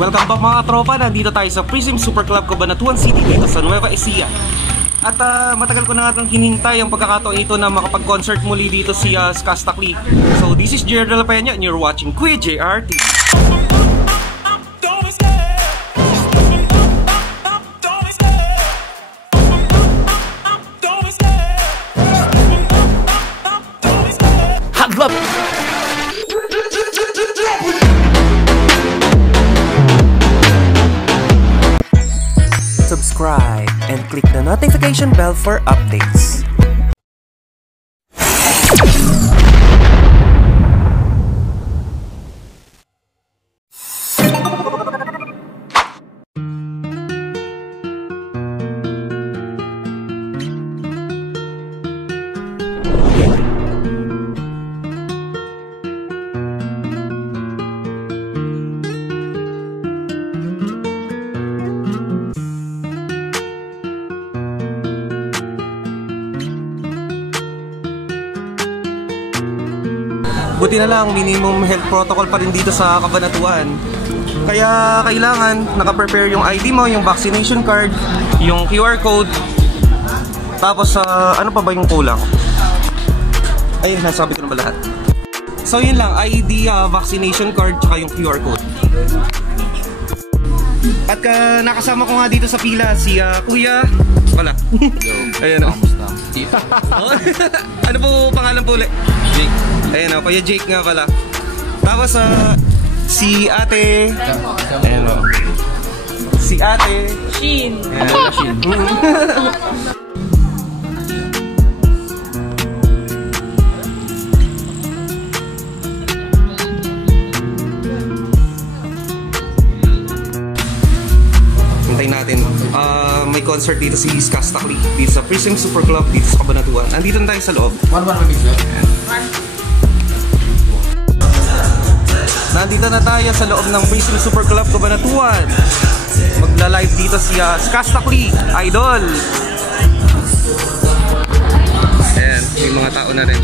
Welcome back mga tropa, nandito tayo sa Prism Super Club Cabanatuan City dito sa Nueva Ecija. At matagal ko na nga itong hinintay ang pagkakataon ito na makapag-concert muli dito si Skastakli. So this is JR De La Peña and you're watching Kuya JR TV. Subscribe and click the notification bell for updates. Buti na lang, minimum health protocol pa rin dito sa Cabanatuan. Kaya kailangan naka-prepare yung ID mo, yung vaccination card, yung QR code. Tapos ano pa ba yung kulang? Ayun, nasabi ko na ba lahat? So yun lang, ID, vaccination card, tsaka yung QR code. At nakasama ko nga dito sa pila si Kuya. Wala. Ayan o. Ano po pangalan po ulit? Jake. Ayan o, Kuya Jake nga pala. Tapos si ate. Ayan o. Si ate Shin. Ayan, Shin. Hintayin natin. May concert dito si Skastakli dito sa Prism Super Club dito sa Cabanatuan. Nandito na tayo sa loob. Nandito na tayo sa loob ng Prism Super Club Cabanatuan. Magla-live dito si Skastakli, idol. Ayan, may mga tao na rin.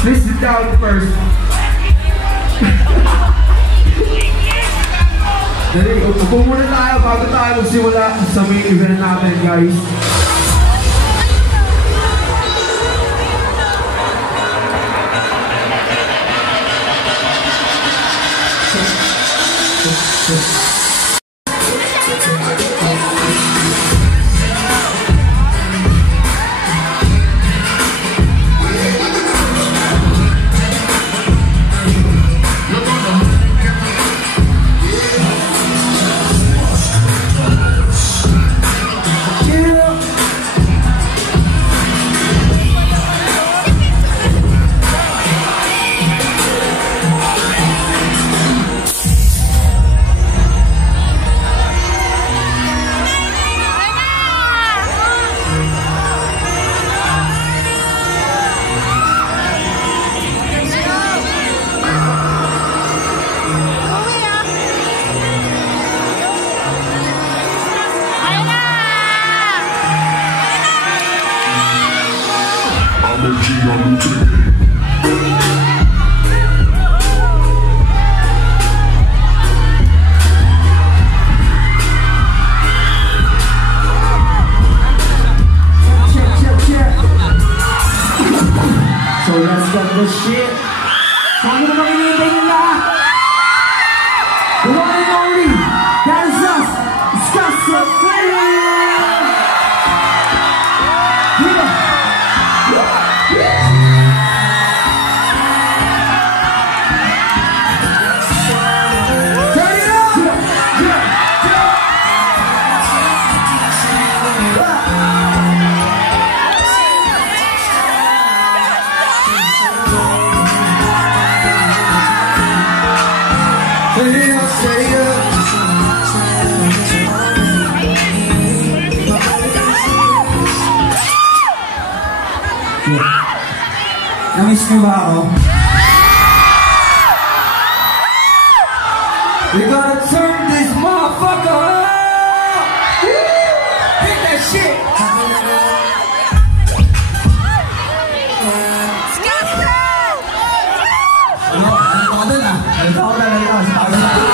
Please sit down first. Dali, upo muna tayo bago tayo magsimula sa main event natin, guys. So let's get this shit. So ano naman hinihintay nila? The one and only, that is us, Disgusted Flame! Turn it up! Namiss niyo ba ako? We gotta turn this motherfucker up! Hit that shit! Ano? Ano ka dun ah? Ano ka dun ah?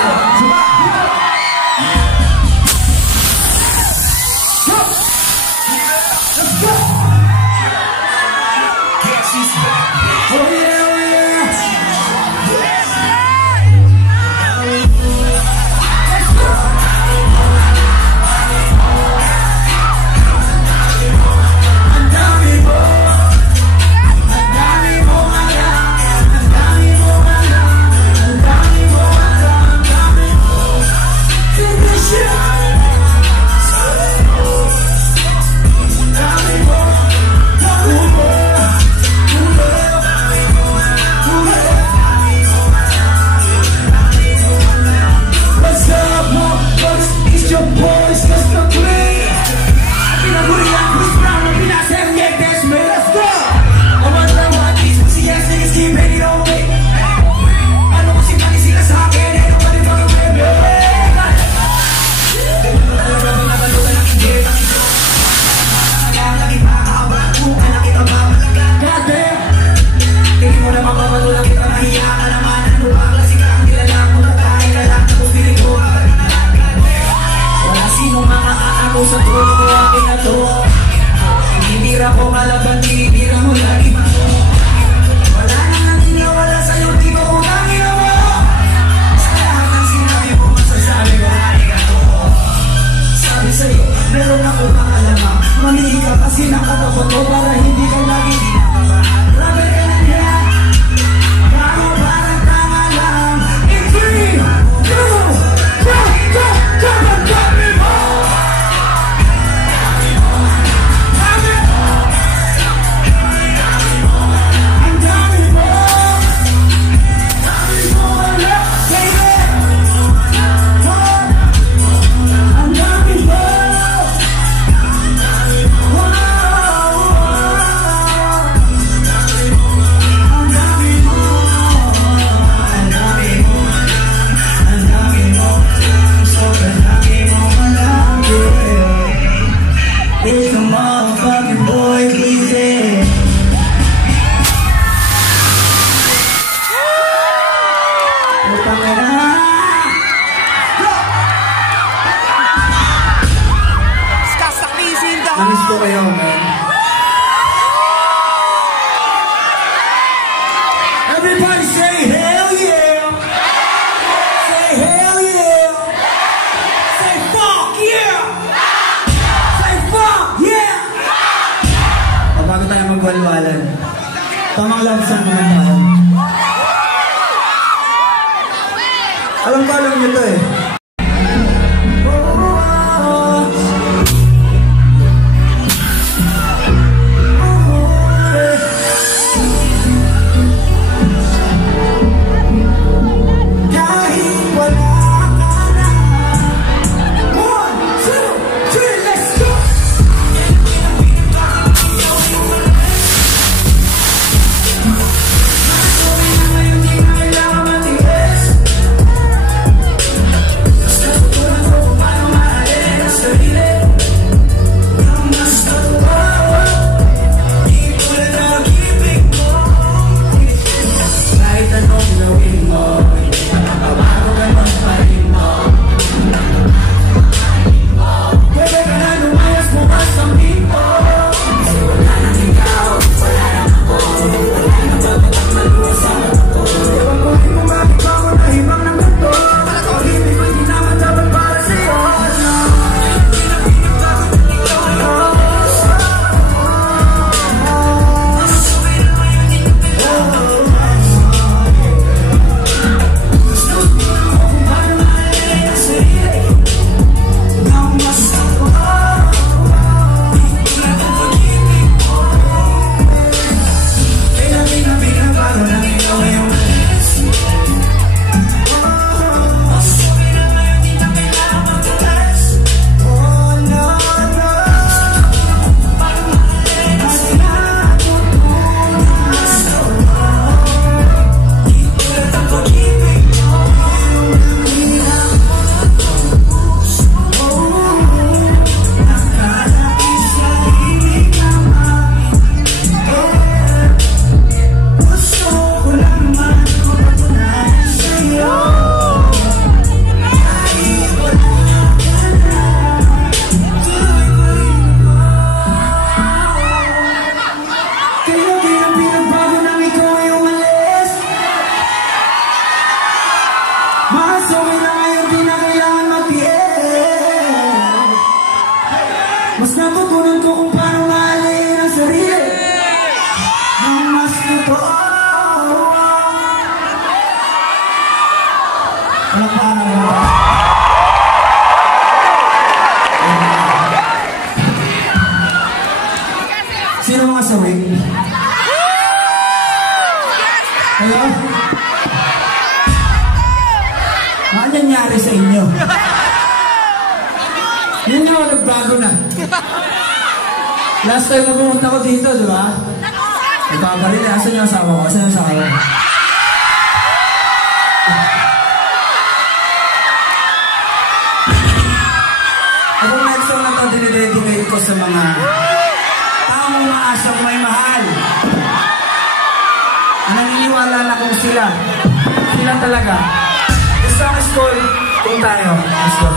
Alan. Tamang love song naman tayo. Alam nyo to eh. Mas natutunan ko kung paano mahalin ang sarili ng mas totoo. Palakpakan mo ba? Sino mga sawing? Hello? Ano nangyari sa inyo? Yun nga, nagbago na. Last time na pumunta ko dito, di ba? Nagbabaril, asan yung asawa ko? Asan yung asawa ko? Akong next song na ito, dinidedicate ko sa mga taong umaasang may mahal. Naniniwala na kung sila. Sila talaga. The song is called Kung Tayo. Let's go.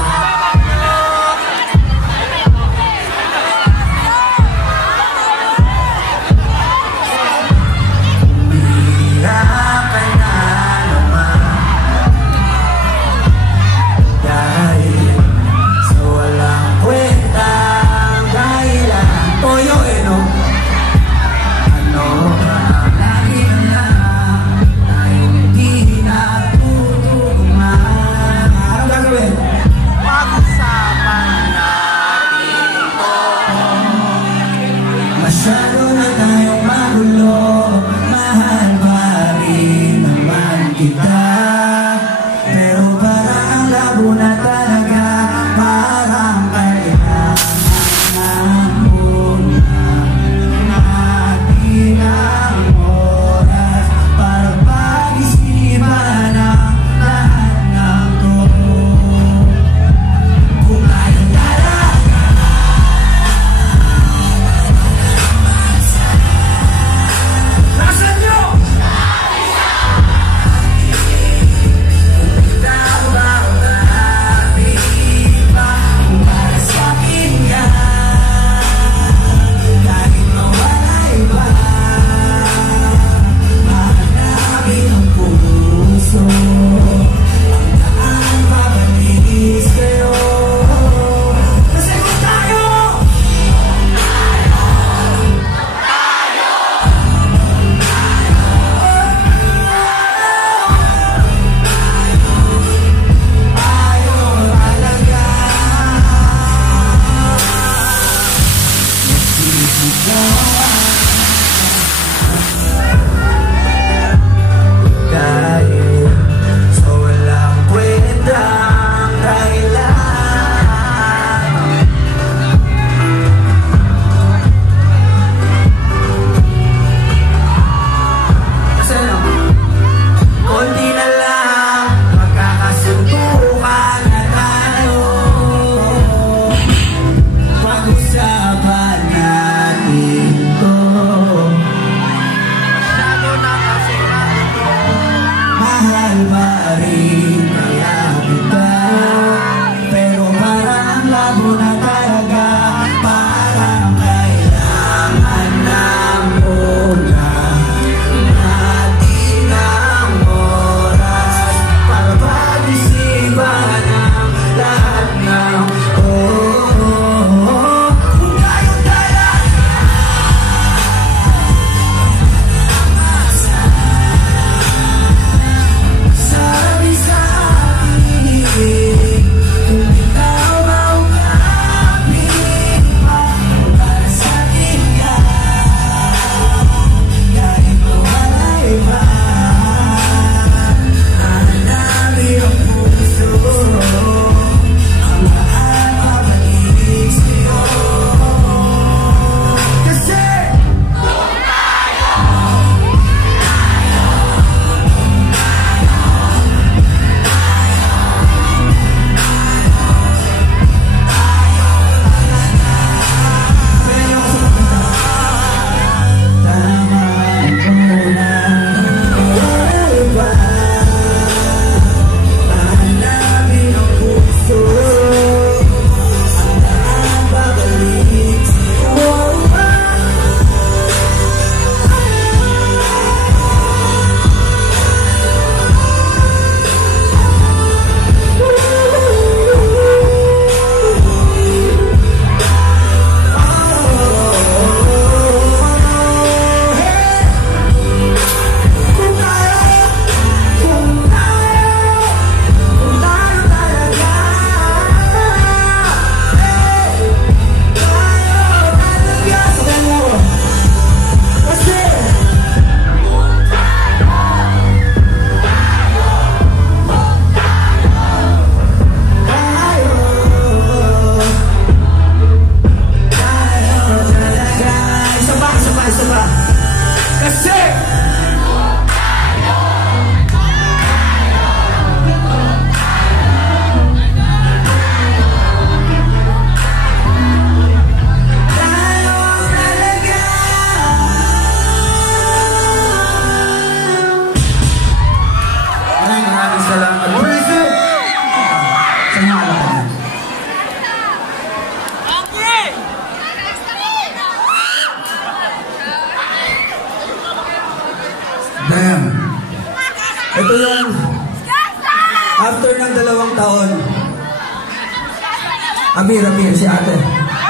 Amir, si ate.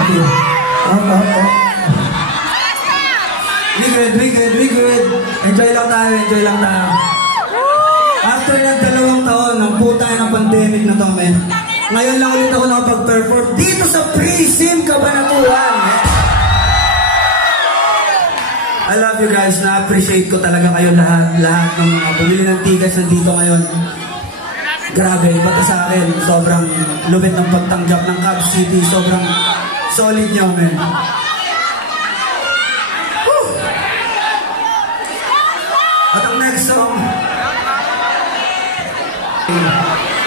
Amir. Oh. We good. Enjoy lang tayo. After ng 2 taon, ng puta ng pandemic na to, men. Ngayon lang ulit ako nakapag-perform dito sa Prism Cabanatuan. I love you guys. Na-appreciate ko talaga kayo lahat ng mga bumili ng tickets nandito ngayon. Grabe, iba to sa akin. Sobrang lupit ng pagtanggap ng Cab City. Sobrang solid nyo, men. At ang next song,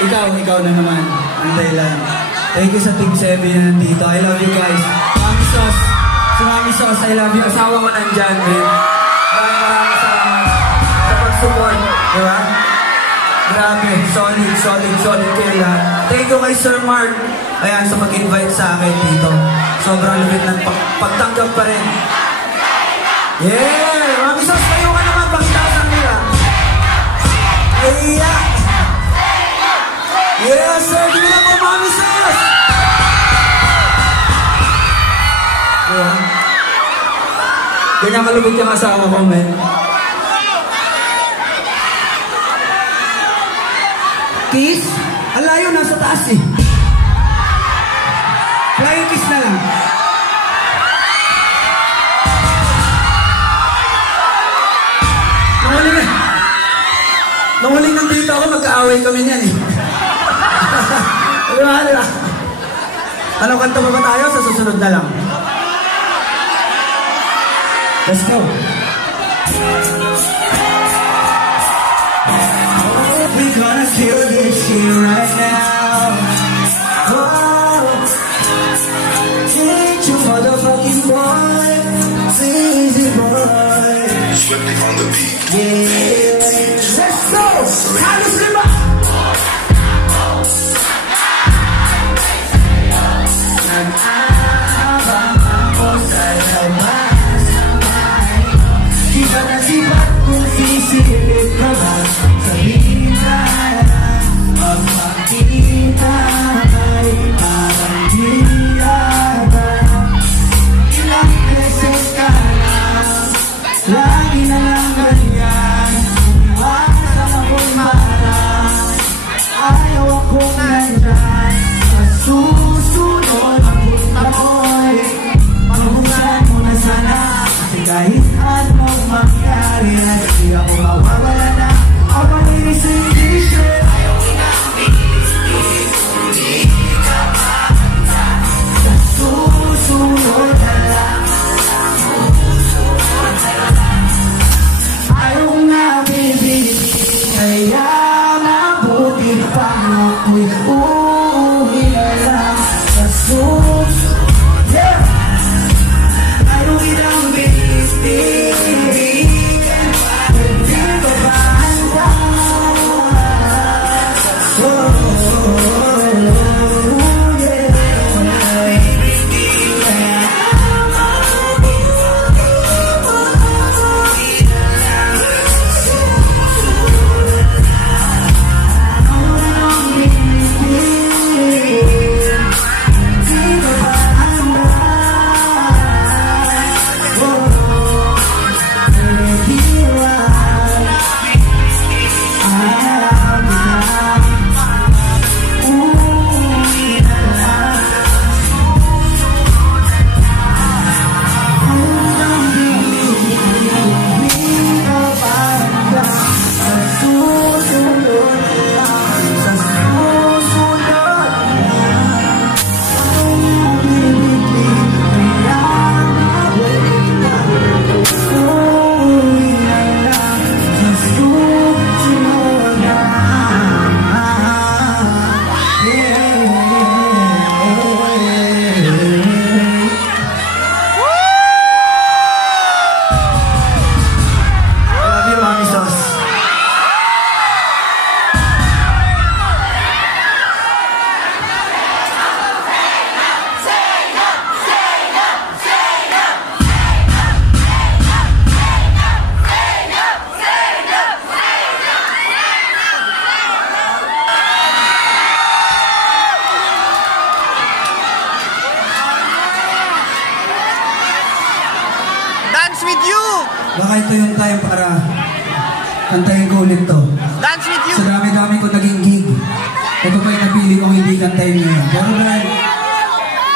ikaw na naman ang dahilan. Thank you sa Team 7 na nandito. I love you guys. Mami Sos, I love you. Asawa ko nandyan, man. Maraming salamat sa pag-support. Diba? Grabe, solid kayo lahat. Thank you kay Sir Mark. Ayan, sa pag-invite sa akin dito. Sobrang lupit ng pagtanggap pa rin. Yeah! Mami Sos, kayo ka naman. Pakitasan nila. Yeah, sir! Di na po, Mami Sos! Yeah. Ganyan kalupit yung asawa ko, men. Kiss? Ang layo, nasa taas eh. Flying kiss na lang. Nahuling nandito ako, mag-aaway kami niyan eh. Diba? Anong kanta ba tayo? Sa susunod na lang. Let's go. We're gonna kill this shit right now. Whoa. Ain't you motherfucking boy, easy boy. Swiftly on the beat. Yeah. Let's go. Halos lima. Nag-aabang ako sa labas. Di ba nasipat kung sisilip ka ba? Sabihin na lang, magpakita. baka ito yung time para kantahin ko ulit to. Dance with you! Sa dami-dami ko naging gig, ito pa yung napili kong hindi kantahin ngayon. Pero dahil,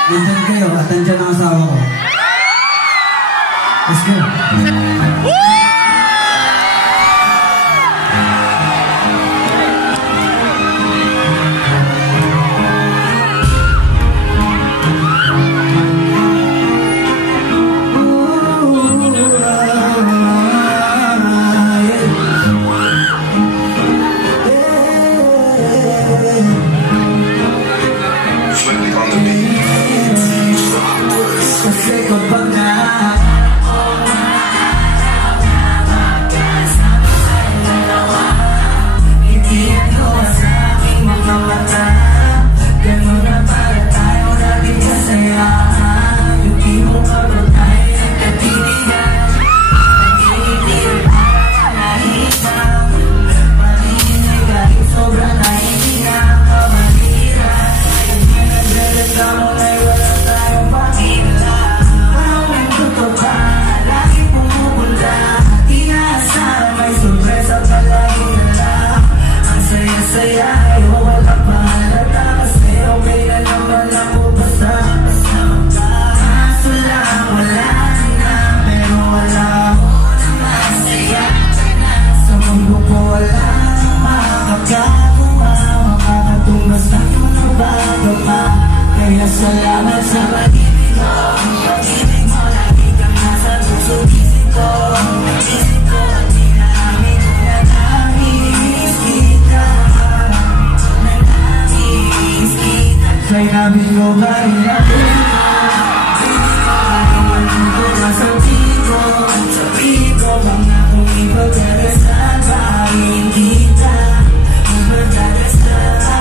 nandyan kayo at nandyan ang asawa ko. Let's go. Salamat sa pag-ibig mo. Pag-ibig mo, lagi kang nasa puso. Isip ko at dinamit. Nangangis kita. Nangangis kita. Sa'y nabig ko ba rin ako? Pinig ko ayaw ko nasa pigo. Sa pigo bang akong ipagdarasal pa rin kita. Ipagdarasal pa.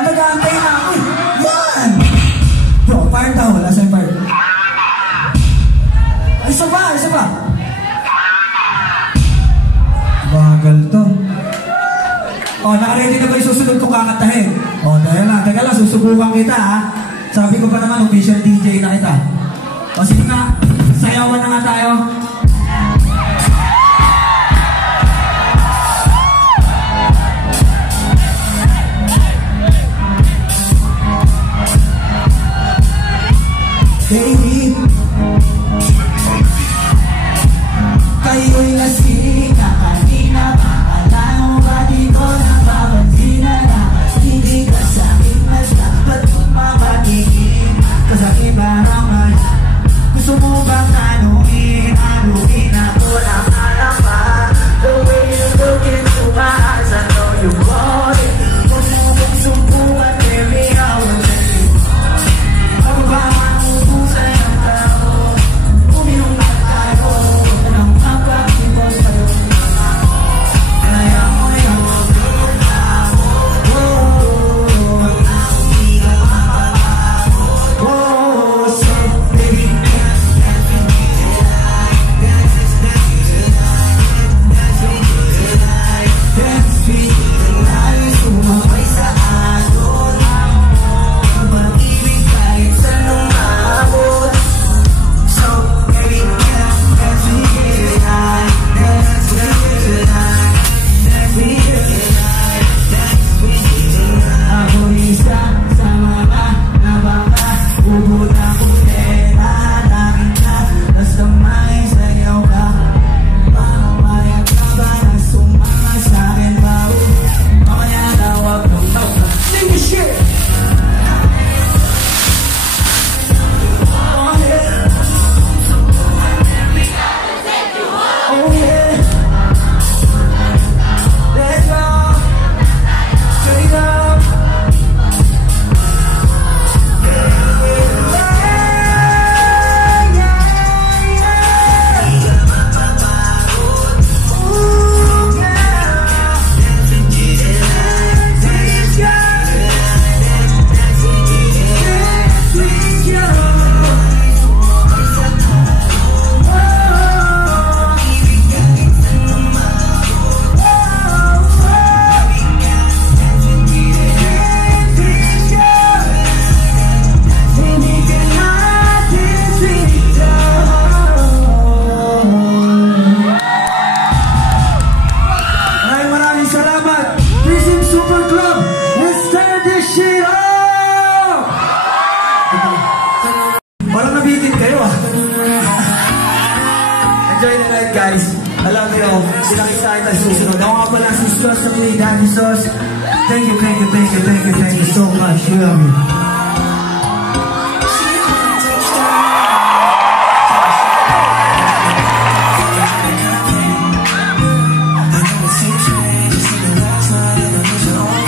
Ang nag-aantay na ako. Yan! Bro, fire towel. Asa yung fire? Isa pa. Bagal to. Oh, nakaready na ba yung susunod kong kakatahin? Oh, teka lang, susubukan kita ha. Sabi ko pa naman, official DJ na kita. O sige na, sayawan na nga tayo. Baby, kayo'y lasing na kanina. Akala mo ba di ko napapansin na hindi ka sa'kin masyak? Ba't kung makatingin ka sa'kin parang wala? Gusto mo bang anuhin ako ng alapa? The way you look into my eyes, I know you want it. Kung mo mong sumpukan, baby, I will let you. Ako ba ang ubusan ng tao? Uminom na tayo ng pagkakipos tayo. Kaya mo yung so baby, parang nabitin kayo ah. Enjoy the night guys. I love you all. Sinakit tayo susunod. Ako nga pala si Sos sa Play Daddy Sos. Thank you so much. We love you.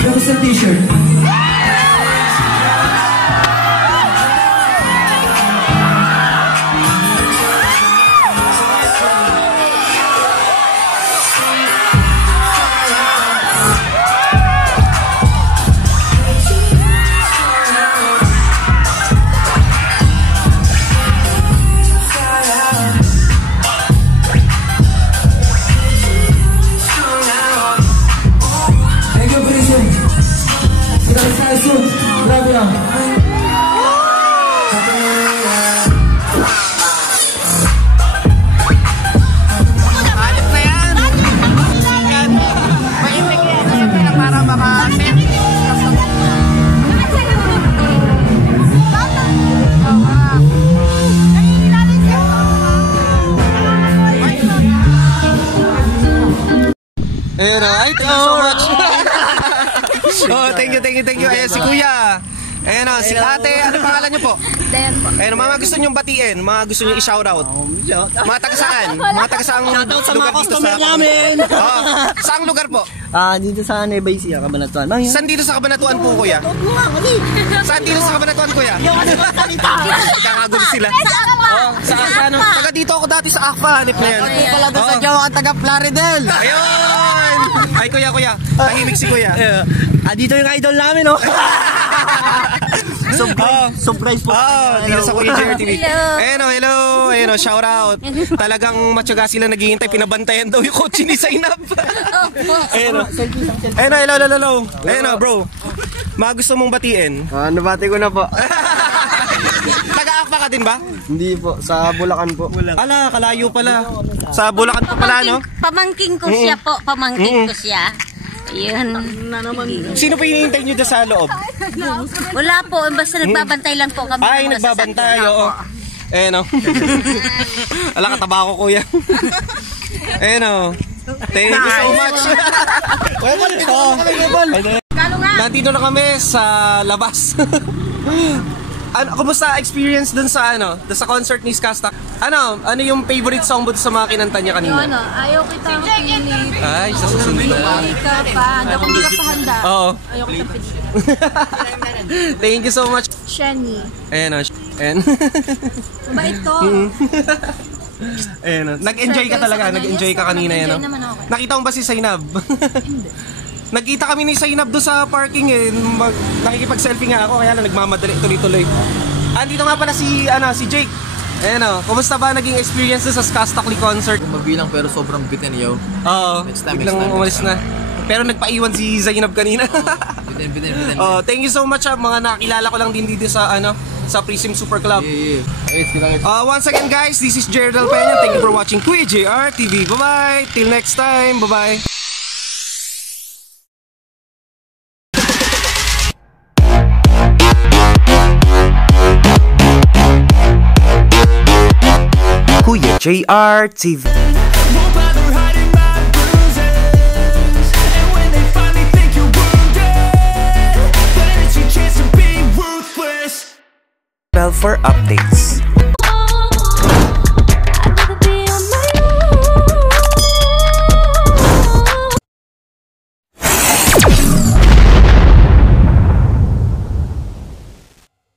Tapos sa t-shirt. Love you. Alit na yan. Maimig yan. Para maka-set. Alright, thank you so much. Oh, thank you. Ayan si Kuya. Ayan o, si ate, ano pangalan niyo po? Den po. Ayan, mga gusto niyong batiin, mga gusto niyong i-shoutout. Mga taga-saan? Mga taga-saang Shoutout sa mga lugar dito customer namin. Oh, saang lugar po? Dito sa Nueva Ecija, Cabanatuan. Saan dito sa Cabanatuan po, Kuya? Saan dito sa Cabanatuan, Kuya? Yung ano ba salita? Kakagulo sila. Oh, sa ano? Taga dito ako dati sa ACFA, hanip na yan. Ako pala doon sa Jawa, taga Plaridel. Ayun! Ay, Kuya. Tahimik si Kuya. Dito yung idol namin, oh. Surprise po. Dito sa Kuya JR TV. Hello. Hello. Ayun, shout out. Talagang matyaga sila naghihintay, pinabantayan daw yung kotse ni Zainab. Hello, bro. Mga gusto mong batiin? Nabati ko na po. Taga-Akpa ka din ba? Hindi po, sa Bulacan po. Ala, kalayo pala. Sa Bulacan pa pala, no? Pamangking ko siya po. Pamangking ko siya. Ayun. Sino pa hinihintay nyo dyan sa loob? Wala po. Basta nagbabantay lang po kami. Ay, nagbabantay, oo. Ayun, o. Ala, kataba ko, kuya. Ayun, o. Thank you so much. Nandito na kami sa labas. Kumusta experience dun sa sa concert ni Skastak? Ano yung favorite song mo sa mga kinanta niya kanina? Ayaw kita makinig. Ay, sa susunod na. Hindi ka pa. Hindi ka pa handa. Oo. Ayaw kita pinig. Thank you so much. Shani. Ayan o. Mabait to. Ayan o. Nag-enjoy ka talaga. Nag-enjoy ka kanina yan o. Nakita mo ba si Zainab? Nagkita kami ni Zainab doon sa parking eh. Nakikipag-selfie nga ako kaya lang nagmamadali tuloy-tuloy. Andito nga pala si Jake. Ayan o. Kumusta ba naging experience doon sa Skastakli concert? Mabilang pero sobrang bitin yaw. Oo. Biglang umalis na. Pero nagpaiwan si Zainab kanina. Bitin. Thank you so much mga nakilala ko lang din dito sa sa Prism Super Club. Once again guys, this is Gerald Peña. Thank you for watching Kuya JR TV. Bye-bye. Till next time. Bye-bye. Kuya JR TV. Bell for updates.